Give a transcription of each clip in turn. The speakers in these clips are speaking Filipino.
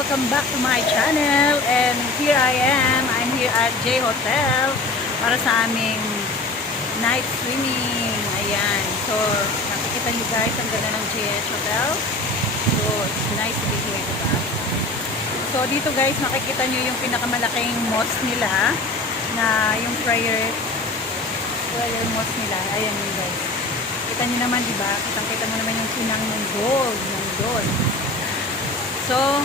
welcome back to my channel. And here I am. I'm here at J Hotel para sa aming night swimming. Ayan. So, nakikita nyo guys, ang ganda ng JH Hotel. So, it's nice to be here, diba? So, dito guys, makikita nyo yung pinakamalaking mosque nila na yung prayer mosque nila. Ayan yun guys. Kita nyo naman, diba? Kitang-kita mo naman yung pinang ng gold. So,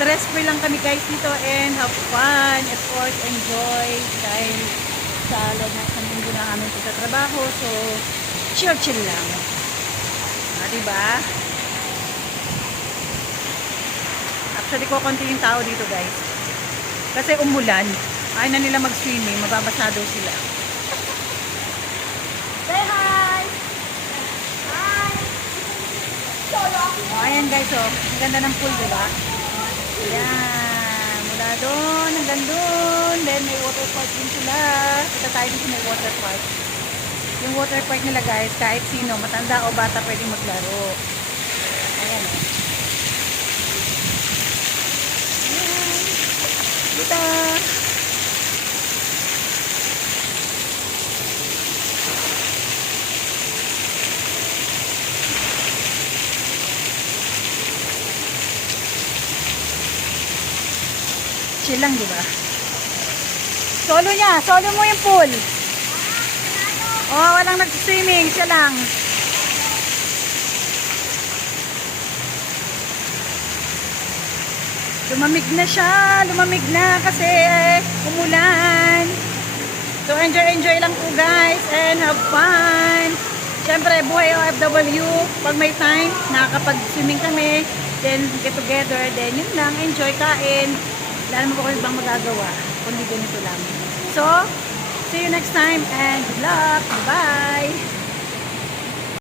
stress-free lang kami guys dito and have fun, of course, enjoy dahil sa loob ng mundo na amin sa trabaho. So, chill lang. Diba? Actually, konti yung tao dito guys. Kasi umulan. Ayaw na nila mag-swimming. Mababasa daw sila. Say hi! Hi! Oh, ayan guys, oh. Ang ganda ng pool, diba? Ayan. Mula doon, hanggang doon. Then, may water park din sila. Kita tayo dito may water park. Yung water park nila guys, kahit sino, matanda o bata, pwedeng maglaro. Ayan, oh. Ayan. Dito. Chill lang, diba? Solo mo yung pool. Oh, walang nag-swimming, siya lang. Lumamig na kasi umulan. So, enjoy lang po guys and have fun. Siyempre, buhay OFW, pag may time, nakakapag-swimming kami, then get together, then yun lang, enjoy, kain. Wala naman po kami bang magagawa, kundi ganito lang. So, see you next time and good luck. Bye!